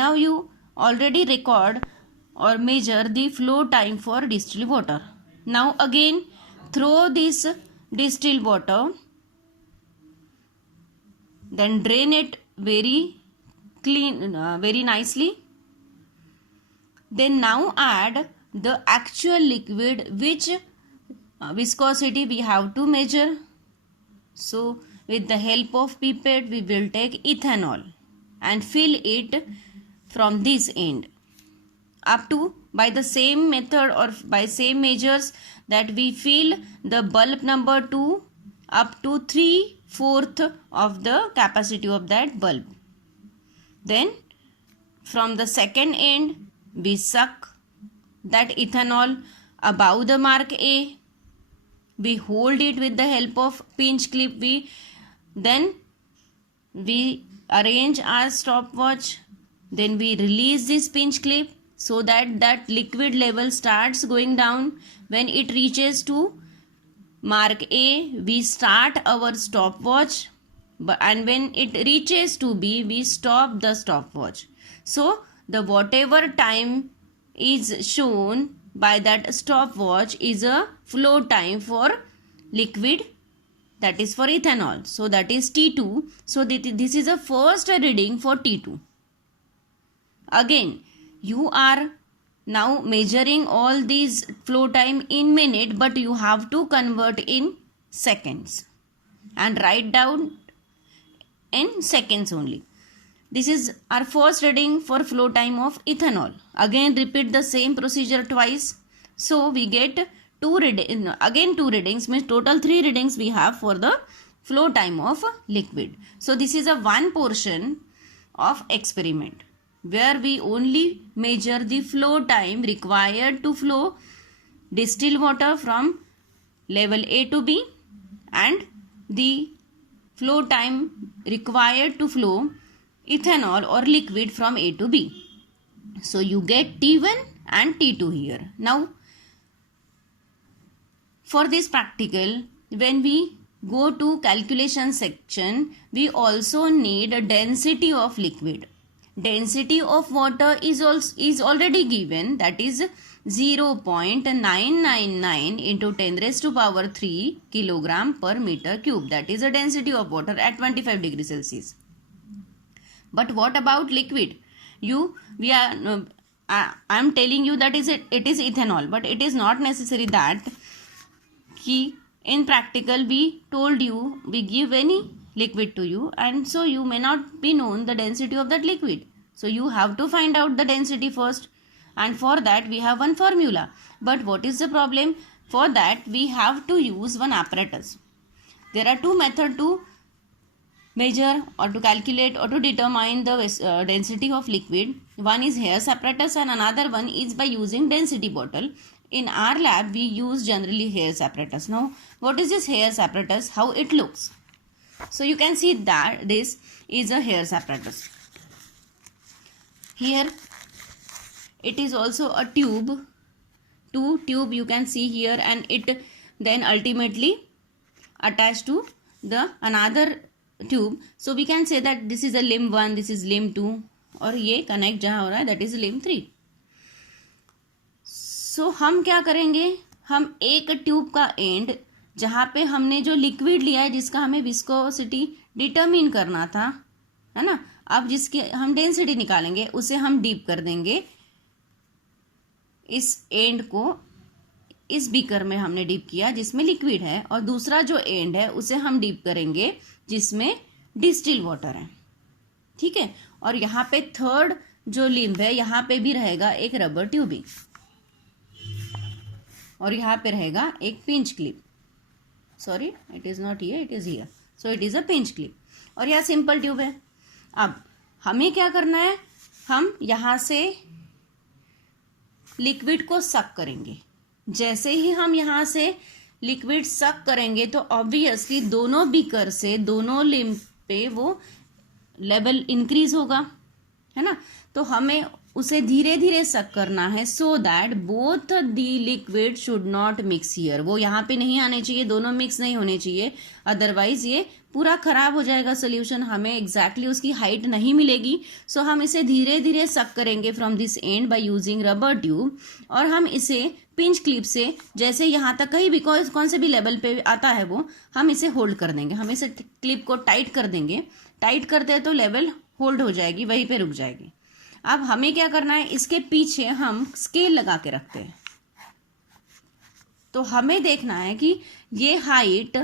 Now you already record or measure the flow time for distilled water. Now again throw this distilled water, then drain it very very nicely. Then now add the actual liquid which viscosity we have to measure. So with the help of pipette we will take ethanol and fill it from this end up to, by the same method or by same measures, that we fill the bulb number 2 up to 3/4 of the capacity of that bulb. Then from the second end we suck that ethanol above the mark A. We hold it with the help of pinch clip. Then we arrange our stopwatch. Then we release this pinch clip so that liquid level starts going down. When it reaches to mark A, we start our stopwatch, and when it reaches to B, we stop the stopwatch. So the whatever time is shown by that stopwatch is a flow time for liquid, that is for ethanol. So that is T2. So this is a first reading for T2. Again, you are now measuring all these flow time in minute, but you have to convert in seconds and write down in seconds only. This is our first reading for flow time of ethanol. Again repeat the same procedure twice. So we get two readings, means total 3 readings we have for the flow time of liquid. So this is a one portion of experiment where we only measure the flow time required to flow distilled water from level A to B and the flow time required to flow ethanol or liquid from A to B. So you get T1 and T2 here. Now for this practical, when we go to calculation section, we also need a density of liquid. Density of water is already given, that is 0.999 into 10 raised to power 3 kilogram per meter cube. That is the density of water at 25 degrees Celsius. But what about liquid? I am telling you that it is ethanol, but it is not necessary that in practical we told you we give any liquid to you, and so you may not be known the density of that liquid. So you have to find out the density first, and for that we have one formula. But what is the problem? For that we have to use one apparatus. There are two methods to measure or to calculate or to determine the density of liquid. One is Hayes apparatus and another one is by using density bottle. In our lab we use generally Hayes apparatus. Now what is this Hayes apparatus? How it looks? So you can see that this is a Hayes apparatus. Here it is also a tube, two tube you can see here, and it then ultimately attached to the another tube. So we can say that this is a limb 1, this is limb 2, और ये connect जहाँ हो रहा है that is limb 3. So हम क्या करेंगे, हम एक ट्यूब का एंड जहाँ पे हमने जो लिक्विड लिया है जिसका हमें विस्कोसिटी डिटरमिन करना था, है ना, अब जिसकी हम डेंसिटी निकालेंगे उसे हम डीप कर देंगे. इस एंड को इस बीकर में हमने डीप किया जिसमें लिक्विड है, और दूसरा जो एंड है उसे हम डीप करेंगे जिसमें डिस्टिल वाटर है. ठीक है, और यहाँ पे थर्ड जो लिम्ब है यहाँ पे भी रहेगा एक रबर ट्यूबिंग, और यहाँ पे रहेगा एक pinch clip. Sorry, it is not here, it is here. So it is a pinch clip, और यह सिंपल ट्यूब है. अब हमें क्या करना है, हम यहाँ से लिक्विड को सक करेंगे. जैसे ही हम यहाँ से लिक्विड सक करेंगे तो ऑब्वियसली दोनों बीकर से दोनों लिम्ब पे वो लेवल इंक्रीज होगा. है ना। तो हमें उसे धीरे धीरे सक करना है, so that both the liquid should not mix here. वो यहाँ पे नहीं आने चाहिए, दोनों मिक्स नहीं होने चाहिए, अदरवाइज ये पूरा खराब हो जाएगा सोल्यूशन, हमें एग्जैक्टली उसकी हाइट नहीं मिलेगी। सो हम इसे धीरे धीरे सक करेंगे from this and by using rubber tube, और हम इसे पिंच क्लिप से, जैसे यहाँ तक कहीं भी कौन से भी लेवल पे आता है वो, हम इसे होल्ड कर देंगे। हम इसे क्लिप को टाइट कर देंगे, टाइट करते हैं तो लेवल होल्ड हो जाएगी, वहीं पे रुक जाएगी। अब हमें क्या करना है, इसके पीछे हम स्केल लगा के रखते हैं। तो हमें देखना है कि ये हाइट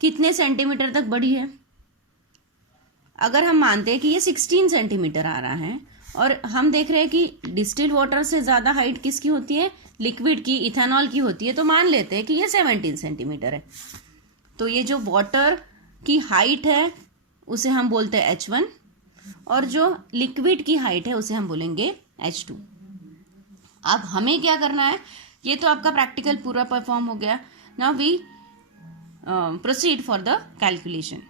कितने सेंटीमीटर तक बढ़ी है। अगर हम मानते हैं कि ये 16 सेंटीमीटर आ रहा है, और हम देख रहे हैं कि डिस्टिल्ड वाटर से ज़्यादा हाइट किसकी होती है, लिक्विड की, इथेनॉल की होती है, तो मान लेते हैं कि ये 17 सेंटीमीटर है। तो ये जो वाटर की हाइट है उसे हम बोलते हैं H1, और जो लिक्विड की हाइट है उसे हम बोलेंगे H2। अब हमें क्या करना है, ये तो आपका प्रैक्टिकल पूरा परफॉर्म हो गया। Now we proceed for the calculation.